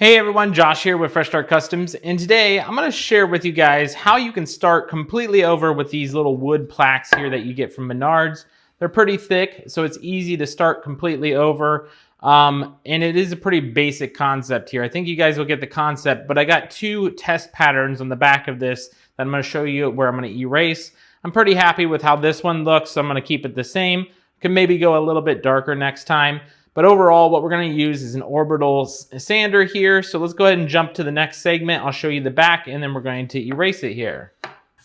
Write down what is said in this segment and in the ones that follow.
Hey everyone, Josh here with Fresh Start Customs, and today I'm going to share with you guys how you can start completely over with these little wood plaques here that you get from Menards. They're pretty thick, so it's easy to start completely over, and it is a pretty basic concept here. I think you guys will get the concept, but I got two test patterns on the back of this that I'm going to show you where I'm going to erase. I'm pretty happy with how this one looks, so I'm going to keep it the same. Can maybe go a little bit darker next time. But overall, what we're going to use is an orbital sander here. So let's go ahead and jump to the next segment. I'll show you the back, and then we're going to erase it here.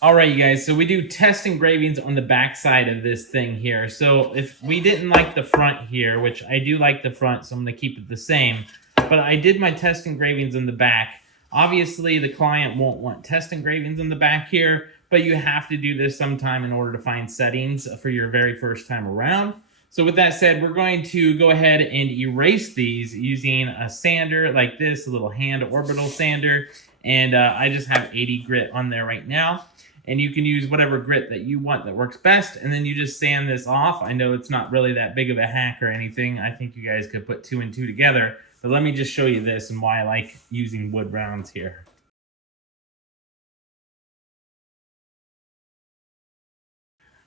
All right, you guys, so we do test engravings on the back side of this thing here. So if we didn't like the front here, which I do like the front, so I'm going to keep it the same. But I did my test engravings in the back. Obviously, the client won't want test engravings in the back here, but you have to do this sometime in order to find settings for your very first time around. So with that said, we're going to go ahead and erase these using a sander like this, a little hand orbital sander. And I just have 80 grit on there right now. And you can use whatever grit that you want that works best. And then you just sand this off. I know it's not really that big of a hack or anything. I think you guys could put 2 and 2 together. But let me just show you this and why I like using wood rounds here.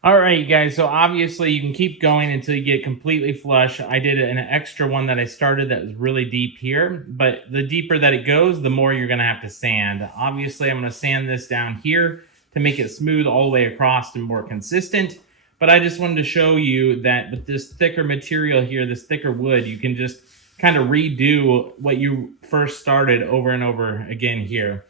All right, you guys, so obviously you can keep going until you get completely flush. I did an extra one that I started that was really deep here, but the deeper that it goes, the more you're gonna have to sand. Obviously, I'm gonna sand this down here to make it smooth all the way across and more consistent, but I just wanted to show you that with this thicker material here, this thicker wood, you can just kind of redo what you first started over and over again here.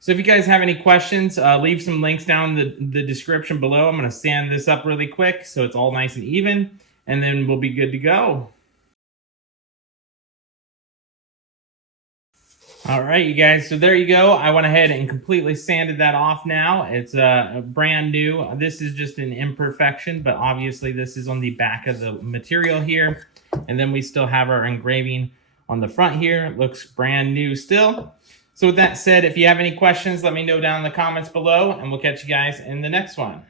So if you guys have any questions, leave some links down in the description below. I'm going to sand this up really quick so it's all nice and even, and then we'll be good to go. All right, you guys, so there you go. I went ahead and completely sanded that off now. It's brand new. This is just an imperfection, but obviously this is on the back of the material here. And then we still have our engraving on the front here. It looks brand new still. So with that said, if you have any questions, let me know down in the comments below, and we'll catch you guys in the next one.